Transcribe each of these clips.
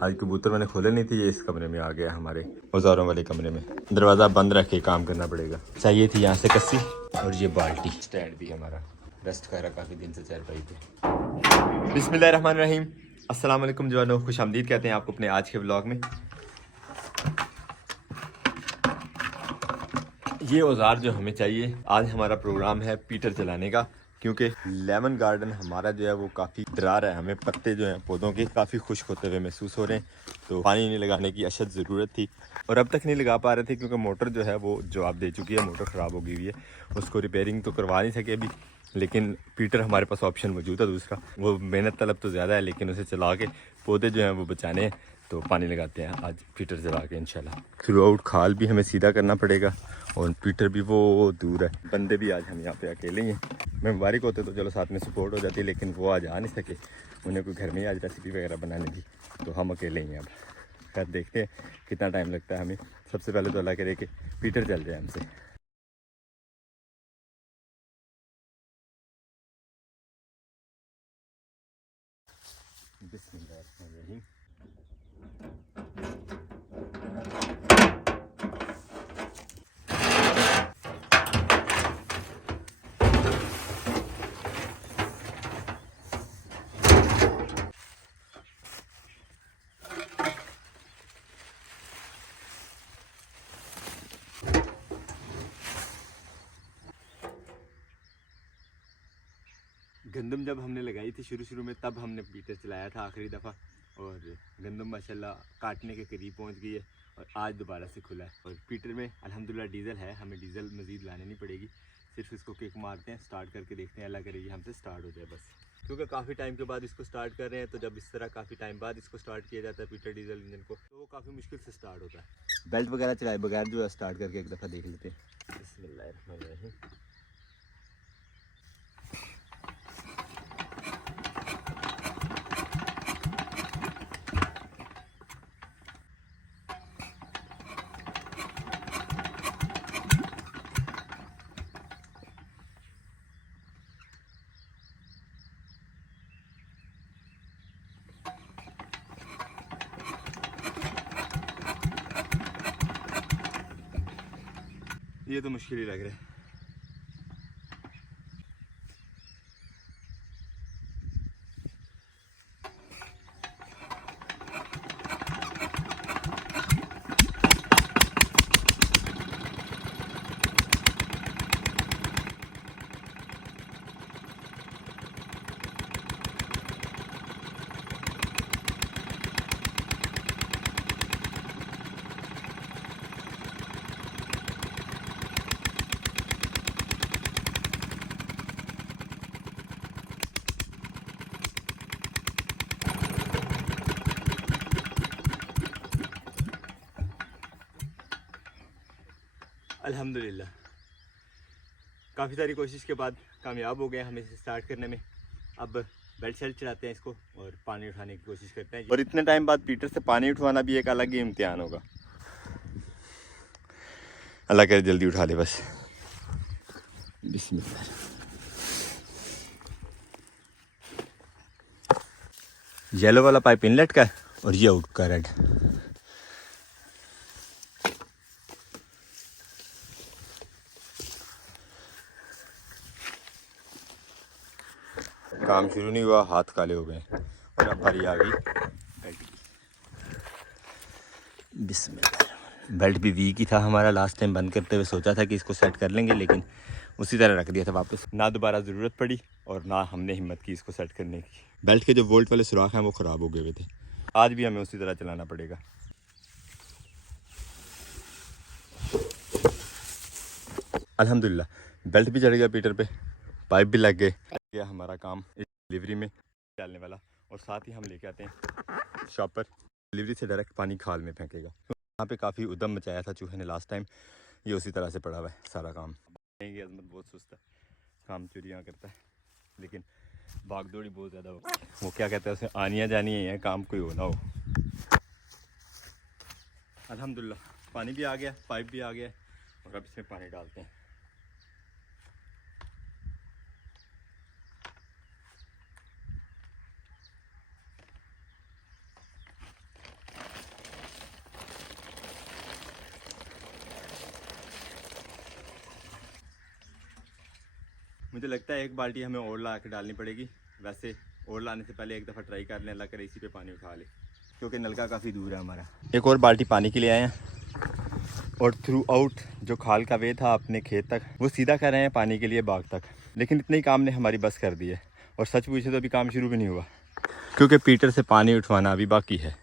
आज कबूतर मैंने खोले नहीं थे, ये इस कमरे में आ गया हमारे औजारों वाले कमरे में। दरवाज़ा बंद रख के काम करना पड़ेगा। चाहिए थी यहाँ से कस्सी और ये बाल्टी। स्टैंड भी हमारा रेस्ट कर रहा काफ़ी दिन से चारपाई पे। बिस्मिल्लाहिर्रहमानिर्रहीम। अस्सलाम वालेकुम जवानों, खुश आमदीद कहते हैं आपको अपने आज के व्लॉग में। ये औजार जो हमें चाहिए, आज हमारा प्रोग्राम है पीटर चलाने का, क्योंकि लेमन गार्डन हमारा जो है वो काफ़ी डरा रहा है हमें। पत्ते जो हैं पौधों के काफ़ी खुश्क होते हुए महसूस हो रहे हैं, तो पानी नहीं लगाने की अशद ज़रूरत थी और अब तक नहीं लगा पा रहे थे क्योंकि मोटर जो है वो जवाब दे चुकी है। मोटर ख़राब हो गई हुई है, उसको रिपेयरिंग तो करवा नहीं सके अभी, लेकिन पीटर हमारे पास ऑप्शन मौजूद है दूसरा। वो मेहनत तलब तो ज़्यादा है, लेकिन उसे चला के पौधे जो हैं वो बचाने हैं, तो पानी लगाते हैं आज पीटर चला के इंशाल्लाह। थ्रू आउट खाल भी हमें सीधा करना पड़ेगा और पीटर भी वो दूर है। बंदे भी आज हम यहाँ पे अकेले ही हैं। मैं मुबारक होते तो चलो साथ में सपोर्ट हो जाती, लेकिन वो आज आ नहीं सके, उन्हें कोई घर में ही आज रेसिपी वगैरह बनाने थी, तो हम अकेले ही हैं अब। खैर देखते हैं कितना टाइम लगता है हमें। सबसे पहले तो अल्लाह करे कि पीटर चल जाए हमसे। बिस्मिल्लाहिर्रहमानिर्रहीम। गंदम जब हमने लगाई थी शुरू में, तब हमने पीटर चलाया था आखिरी दफ़ा, और गंदम माशाल्लाह काटने के करीब पहुंच गई है और आज दोबारा से खुला है। और पीटर में अल्हम्दुलिल्लाह डीज़ल है, हमें डीज़ल मज़ीद लाने नहीं पड़ेगी, सिर्फ इसको किक मारते हैं, स्टार्ट करके देखते हैं, अल्लाह करे ये हमसे स्टार्ट हो जाए बस। क्योंकि काफ़ी टाइम के बाद इसको स्टार्ट कर रहे हैं, तो जब इस तरह काफ़ी टाइम बाद इसको स्टार्ट किया जाता है पीटर डीज़ल इंजन को, तो वो काफ़ी मुश्किल से स्टार्ट होता है। बेल्ट वगैरह चलाए बगैर जो है स्टार्ट करके एक दफ़ा देख लेते हैं। बिस्मिल्लाहिर्रहमानिर्रहीम। ये तो मुश्किल ही लग रहा है। अल्हम्दुलिल्लाह काफ़ी सारी कोशिश के बाद कामयाब हो गए हम इसे स्टार्ट करने में। अब बेल्ट शेल्ट चलाते हैं इसको और पानी उठाने की कोशिश करते हैं। और इतने टाइम बाद पीटर से पानी उठवाना भी एक अलग ही इम्तिहान होगा। अल्लाह करे जल्दी उठा ले बस। बिस्मिल्लाह। येलो वाला पाइप इनलेट का है और ये आउट का रेड। काम शुरू नहीं हुआ, हाथ काले हो गए और अब बारी आ गई बेल्ट की। बिस्मिल्लाह। बेल्ट भी वीक ही था हमारा, लास्ट टाइम बंद करते हुए सोचा था कि इसको सेट कर लेंगे, लेकिन उसी तरह रख दिया था वापस। ना दोबारा ज़रूरत पड़ी और ना हमने हिम्मत की इसको सेट करने की। बेल्ट के जो वोल्ट वाले सुराख हैं वो ख़राब हो गए हुए थे, आज भी हमें उसी तरह चलाना पड़ेगा। अल्हम्दुलिल्लाह बेल्ट भी चढ़ गया पीटर पे, पाइप भी लग गया हमारा काम डिलीवरी में डालने वाला। और साथ ही हम लेके आते हैं शॉपर, डिलीवरी से डायरेक्ट पानी खाल में फेंकेगा। यहाँ पे काफ़ी उदम मचाया था चूहे ने लास्ट टाइम, ये उसी तरह से पड़ा हुआ है सारा काम। अजमत बहुत सुस्त है, काम चोरियाँ करता है, लेकिन भाग दौड़ी बहुत ज़्यादा हो। वो क्या कहते हैं उसे, आनियाँ जानियाँ हैं, काम कोई हो ना हो। अल्हम्दुलिल्लाह पानी भी आ गया, पाइप भी आ गया और अब इसमें पानी डालते हैं। मुझे लगता है एक बाल्टी हमें और ला के डालनी पड़ेगी। वैसे और लाने से पहले एक दफ़ा ट्राई कर लें, अल्लाह करे इसी पे पानी उठा ले, क्योंकि नलका काफ़ी दूर है हमारा। एक और बाल्टी पानी के लिए आए हैं और थ्रू आउट जो खाल का वे था अपने खेत तक वो सीधा कर रहे हैं पानी के लिए बाग तक। लेकिन इतने ही काम ने हमारी बस कर दी है और सच पूछे तो अभी काम शुरू भी नहीं हुआ, क्योंकि पीटर से पानी उठवाना अभी बाकी है।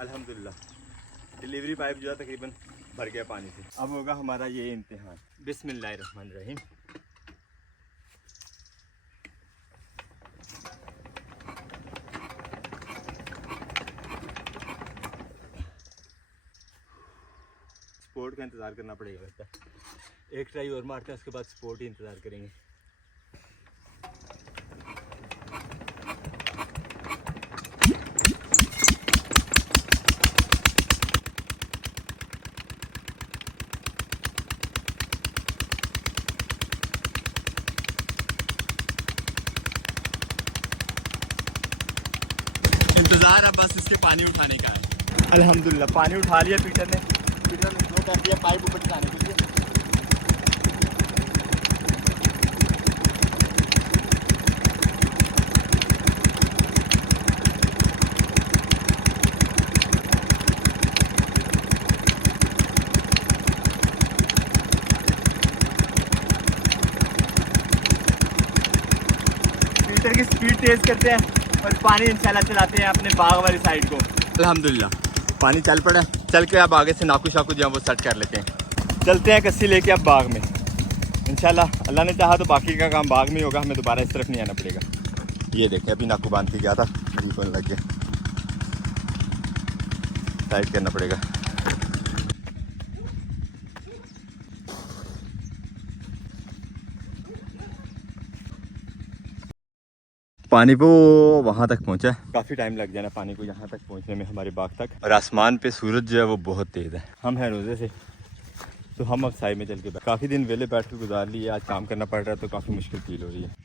अल्हम्दुलिल्लाह डिलीवरी पाइप जो है तकरीबन भर गया पानी से। अब होगा हमारा ये इम्तिहान। बिस्मिल्लाहिर्रहमानिर्रहीम। स्पोर्ट का इंतज़ार करना पड़ेगा लगता है। एक ट्राई और मारते हैं, उसके बाद स्पोर्ट ही इंतज़ार करेंगे। इंतज़ार अब बस इसके पानी उठाने का है। अल्हम्दुलिल्लाह पानी उठा लिया पीटर ने शुरू कर दिया पाइप ऊपर चलाने के लिए। पीटर की स्पीड तेज करते हैं और पानी इंशाल्लाह चलाते हैं अपने बाग वाली साइड को। अल्हम्दुलिल्लाह पानी चल पड़ा। चल के अब आगे से नाकू शाकू जो है वो सेट कर लेते हैं। चलते हैं कस्सी लेके अब बाग में। इंशाल्लाह अल्लाह ने चाहा तो बाकी का काम बाग में ही होगा, हमें दोबारा इस तरफ नहीं आना पड़ेगा। ये देखें अभी नाकू बांध के गया था, अभी फोन लग गया, टाइट करना पड़ेगा। पानी वो वहाँ तक पहुँचा, काफ़ी टाइम लग जाना पानी को यहाँ तक पहुँचने में हमारे बाग तक। और आसमान पे सूरज जो है वो बहुत तेज़ है। हम हैं रोज़े से तो हम अब साई में चल के काफ़ी दिन वेले बैठ के गुजार लिए। आज काम करना पड़ रहा है तो काफ़ी मुश्किल फील हो रही है।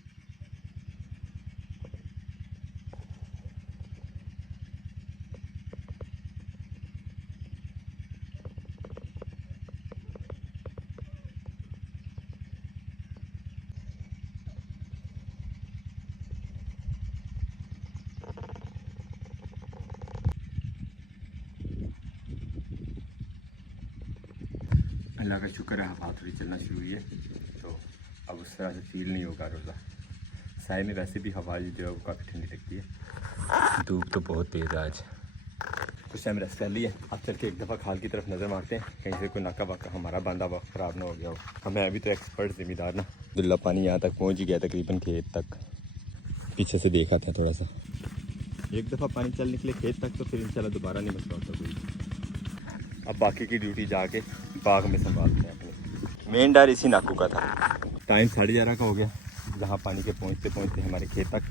अल्लाह का शुक्र है हवा थोड़ी चलना शुरू हुई है, तो अब उस तरह से फील नहीं होगा रोज़ा। साय में वैसे भी हवा जो है वो काफ़ी ठंडी लगती है। धूप तो बहुत तेज़ है आज। कुछ टाइम रेस्ट कर लिए, अब चल के एक दफ़ा खाल की तरफ नज़र मारते हैं, कहीं से कोई नाका वाका हमारा बांधा हुआ ख़राब ना हो गया हो। हमें अभी तो एक्सपर्ट ज़िम्मेदार ना। अब्दुल्ला पानी यहाँ तक पहुँच ही गया तकरीबन खेत तक। पीछे से देखा था थोड़ा सा, एक दफ़ा पानी चल निकले खेत तक तो फिर इंशाल्लाह दोबारा नहीं मसला होता कोई। अब बाकी की ड्यूटी जाके बाग में संभालते हैं अपने। मेन डर इसी नाकू का था। टाइम 11:30 का हो गया जहाँ पानी के पहुँचते पहुँचते हमारे खेत तक।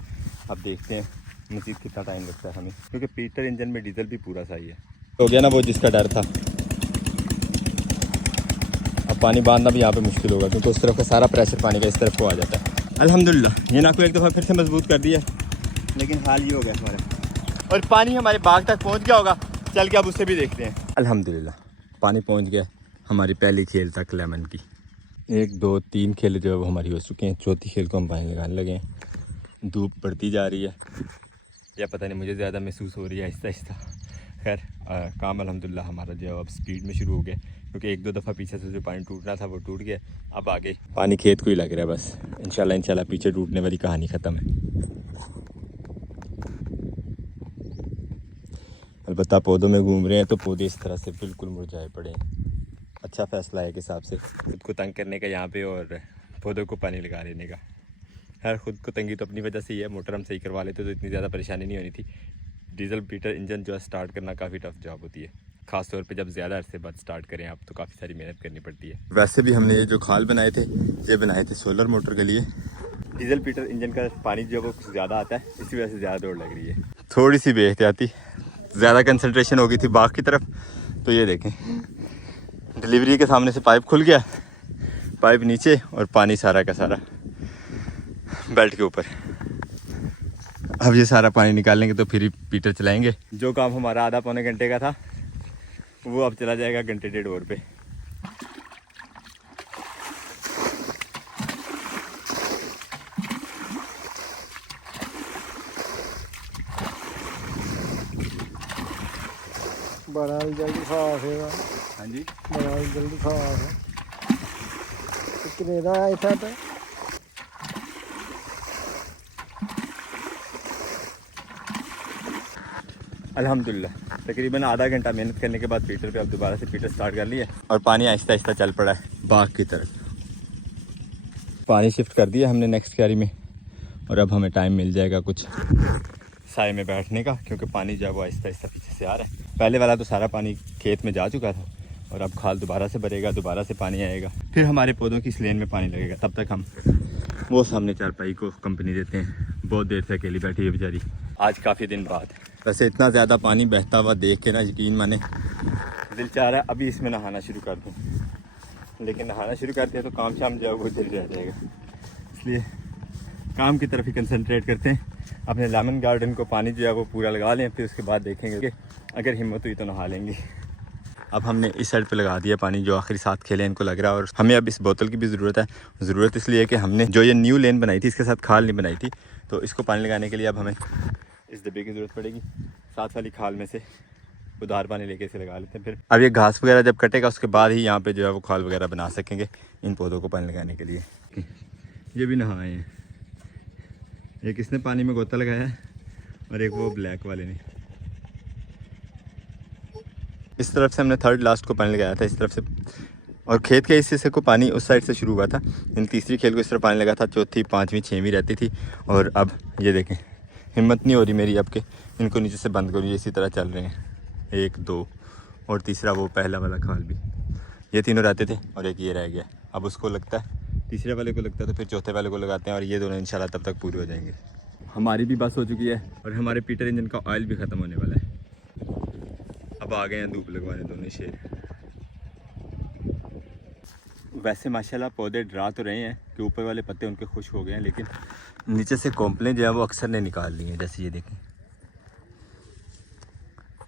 अब देखते हैं मज़ीद कितना टाइम लगता है हमें, क्योंकि पीटर इंजन में डीजल भी पूरा सही है। हो गया ना वो जिसका डर था। अब पानी बांधना भी यहाँ पे मुश्किल होगा, क्योंकि उस तरफ का सारा प्रेशर पानी का इस तरफ को आ जाता है। अल्हम्दुलिल्लाह ये नाकू एक दफ़ा फिर से मजबूत कर दिया, लेकिन हाल ये हो गया हमारा। और पानी हमारे बाग तक पहुँच गया होगा, चल के अब उससे भी देखते हैं। अल्हम्दुलिल्लाह पानी पहुँच गया हमारी पहली खेल तक लेमन की। 1 2 3 खेल जो है वो हमारी हो चुकी हैं, चौथी खेल को हम पानी लगाने लगे हैं। धूप बढ़ती जा रही है या पता नहीं मुझे ज़्यादा महसूस हो रही है आहिस्ता आहिस्ता। खैर काम अल्हम्दुलिल्लाह हमारा जो है अब स्पीड में शुरू हो गया, क्योंकि 1 2 दफ़ा पीछे से जो पानी टूटना था वो टूट गया। अब आगे पानी खेत को ही लग रहा है बस। इंशाल्लाह पीछे टूटने वाली कहानी ख़त्म है। अलबत्ता पौधों में घूम रहे हैं तो पौधे इस तरह से बिल्कुल मुरझाए पड़े हैं। अच्छा फ़ैसला है के हिसाब से खुद को तंग करने का यहाँ पे और पौधों को पानी लगा लेने का। हर खुद को तंगी तो अपनी वजह से ही है। मोटर हम सही करवा लेते तो इतनी ज़्यादा परेशानी नहीं होनी थी। डीजल पीटर इंजन जो है स्टार्ट करना काफ़ी टफ जॉब होती है, ख़ास तौर पे जब ज़्यादा अरसे बाद स्टार्ट करें आप तो काफ़ी सारी मेहनत करनी पड़ती है। वैसे भी हमने ये जो खाल बनाए थे ये बनाए थे सोलर मोटर के लिए। डीजल पीटर इंजन का पानी जो है वो कुछ ज़्यादा आता है, इसी वजह से ज़्यादा दौड़ लग रही है। थोड़ी सी बेहतियाती, ज़्यादा कंसंट्रेशन हो गई थी बाग की तरफ। तो ये देखें डिलीवरी के सामने से पाइप खुल गया, पाइप नीचे और पानी सारा का सारा। बेल्ट के ऊपर। अब ये सारा पानी निकालेंगे तो फिर ही पीटर चलाएंगे। जो काम हमारा आधा पौने घंटे का था वो अब चला जाएगा घंटे डेढ़ और पे। बड़ा जल्दी साफ है। हाँ जी, बड़ा जल्दी साफ है। कितने का आया था तो अल्हम्दुलिल्लाह तकरीबन आधा घंटा मेहनत करने के बाद पीटर पे अब दोबारा से पीटर स्टार्ट कर लिया और पानी आहिस्ता आहिस्ता चल पड़ा है बाग की तरफ। पानी शिफ्ट कर दिया हमने नेक्स्ट क्यारी में और अब हमें टाइम मिल जाएगा कुछ साए में बैठने का, क्योंकि पानी जो है वो आहिस्ता आहिस्ता पीछे से आ रहा है। पहले वाला तो सारा पानी खेत में जा चुका था और अब खाल दोबारा से भरेगा, दोबारा से पानी आएगा, फिर हमारे पौधों की स्लेन में पानी लगेगा। तब तक हम वो सामने चारपाई को कंपनी देते हैं। बहुत देर से अकेली बैठी है बेचारी, आज काफ़ी दिन बाद। वैसे इतना ज़्यादा पानी बहता हुआ देख के ना यकीन माने दिल चाह रहा है अभी इसमें नहाना शुरू कर दूँ, लेकिन नहाना शुरू करते हैं तो काम शाम जो है वो दिल रह जाएगा। इसलिए काम की तरफ ही कंसंट्रेट करते हैं। अपने लेमन गार्डन को पानी जो है वो पूरा लगा लें, फिर उसके बाद देखेंगे कि अगर हिम्मत हुई तो नहा लेंगे। अब हमने इस साइड पे लगा दिया पानी, जो आखिरी 7 खेले इनको लग रहा है। और हमें अब इस बोतल की भी ज़रूरत है। ज़रूरत इसलिए है कि हमने जो ये न्यू लेन बनाई थी इसके साथ खाल नहीं बनाई थी, तो इसको पानी लगाने के लिए अब हमें इस डिब्बे की ज़रूरत पड़ेगी। साथ वाली खाल में से उधार पानी लेके इसे लगा लेते हैं। फिर अब ये घास वगैरह जब कटेगा उसके बाद ही यहाँ पे जो है वो खाल वगैरह बना सकेंगे इन पौधों को पानी लगाने के लिए। ये भी नहाए हैं, एक इसने पानी में गोता लगाया है और एक वो ब्लैक वाले ने। इस तरफ से हमने थर्ड लास्ट को पानी लगाया था इस तरफ से, और खेत के हिस्से से को पानी उस साइड से शुरू हुआ था। इन तीसरी खेल को इस तरफ पानी लगा था, चौथी पाँचवीं छवीं रहती थी। और अब ये देखें हिम्मत नहीं हो रही मेरी अब के इनको नीचे से बंद करूँ, ये इसी तरह चल रहे हैं। 1 2 और तीसरा वो पहला वाला खाल भी, ये तीनों रहते थे और एक ये रह गया। अब उसको लगता है तीसरे वाले को लगता है तो फिर चौथे वाले को लगाते हैं और ये दोनों इंशाल्लाह तब तक पूरे हो जाएंगे। हमारी भी बस हो चुकी है और हमारे पीटर इंजन का ऑयल भी ख़त्म होने वाला है। अब आ गए हैं धूप लगवाने दोनों शेर। वैसे माशाल्लाह पौधे डरा तो रहे हैं कि ऊपर वाले पत्ते उनके खुश हो गए हैं, लेकिन नीचे से कॉम्प्लेन जो है वो अक्सर ने निकाल ली हैं। जैसे ये देखें,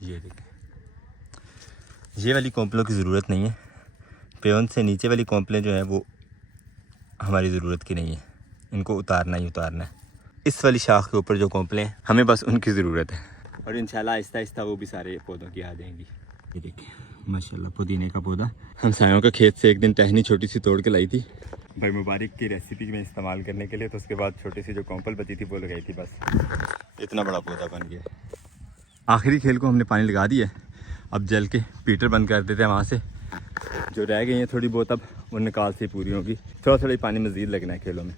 ये देखें, ये वाली कॉम्प्लों की ज़रूरत नहीं है। पेवन से नीचे वाली कॉम्प्लेन जो है वो हमारी ज़रूरत की नहीं है, इनको उतारना ही उतारना है। इस वाली शाख के ऊपर जो कॉम्प्लें हैं हमें बस उनकी ज़रूरत है और इंशाल्लाह आहिस्ता आहिस्ता वो भी सारे पौधों की आ जाएंगी। ये देखिए माशाल्लाह पुदीने का पौधा हम सायों का खेत से एक दिन टहनी छोटी सी तोड़ के लाई थी भाई मुबारक की रेसिपी में इस्तेमाल करने के लिए, तो उसके बाद छोटी सी जो कॉम्पल बची थी वो लगाई थी। बस इतना बड़ा पौधा बन गया। आखिरी खेल को हमने पानी लगा दिया, अब जल के पीटर बंद कर देते हैं। वहाँ से जो रह गई हैं थोड़ी बहुत अब वो निकाल से पूरी होगी। थोड़ा थोड़ा पानी मज़ीद लगना है खेलों में।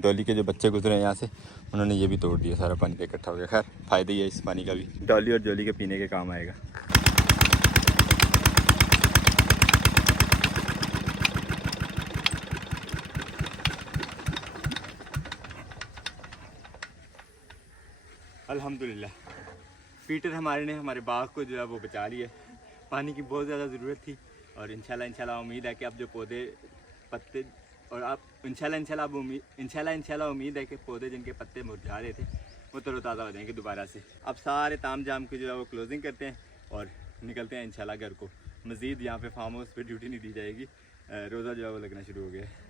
डॉली के जो बच्चे गुजरे हैं यहाँ से उन्होंने ये भी तोड़ दिया, सारा पानी पे इकट्ठा हो गया। खैर फ़ायदा ही है इस पानी का भी, डॉली और जॉली के पीने के काम आएगा। अल्हम्दुलिल्लाह पीटर हमारे ने हमारे बाग को जो है वो बचा लिया। पानी की बहुत ज़्यादा ज़रूरत थी और इंशाल्लाह उम्मीद है कि अब जो पौधे पत्ते और अब इंशाल्लाह उम्मीद है कि पौधे जिनके पत्ते मुरझा रहे थे वो तरोताज़ा हो जाएंगे दोबारा से। अब सारे ताम जाम की जो है वो क्लोजिंग करते हैं और निकलते हैं इंशाल्लाह घर को। मज़ीद यहाँ पे फार्म हाउस पे ड्यूटी नहीं दी जाएगी, रोज़ा जो है वो लगना शुरू हो गया है।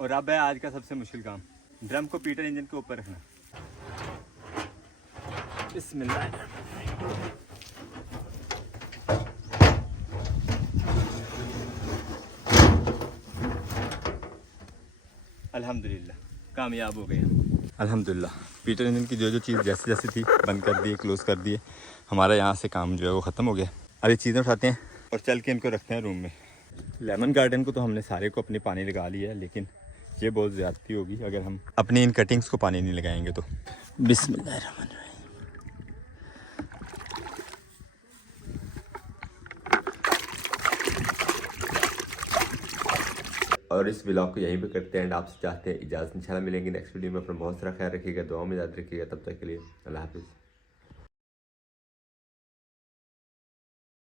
और अब है आज का सबसे मुश्किल काम, ड्रम को पीटर इंजन के ऊपर रखना। बिस्मिल्लाह। अल्हम्दुलिल्लाह कामयाब हो गए हम। अल्हम्दुलिल्लाह पीटर इंजन की जो चीज़ जैसे जैसी थी बंद कर दिए, क्लोज़ कर दिए। हमारा यहाँ से काम जो है वो ख़त्म हो गया। अब ये चीज़ें उठाते हैं और चल के इनको रखते हैं रूम में। लेमन गार्डन को तो हमने सारे को अपनी पानी लगा लिया है, लेकिन ये बहुत ज़्यादती होगी अगर हम अपनी इन कटिंग्स को पानी नहीं लगाएंगे तो। बिस्मिल्लाहिर्रहमानिर्रहीम। और इस व्लॉग को यहीं पे करते हैं एंड आपसे चाहते हैं इजाज़त। इंशाल्लाह मिलेंगे नेक्स्ट वीडियो में। अपना बहुत सारा ख्याल रखिएगा, दुआ में याद रखिएगा। तब तक के लिए अल्लाह हाफिज़।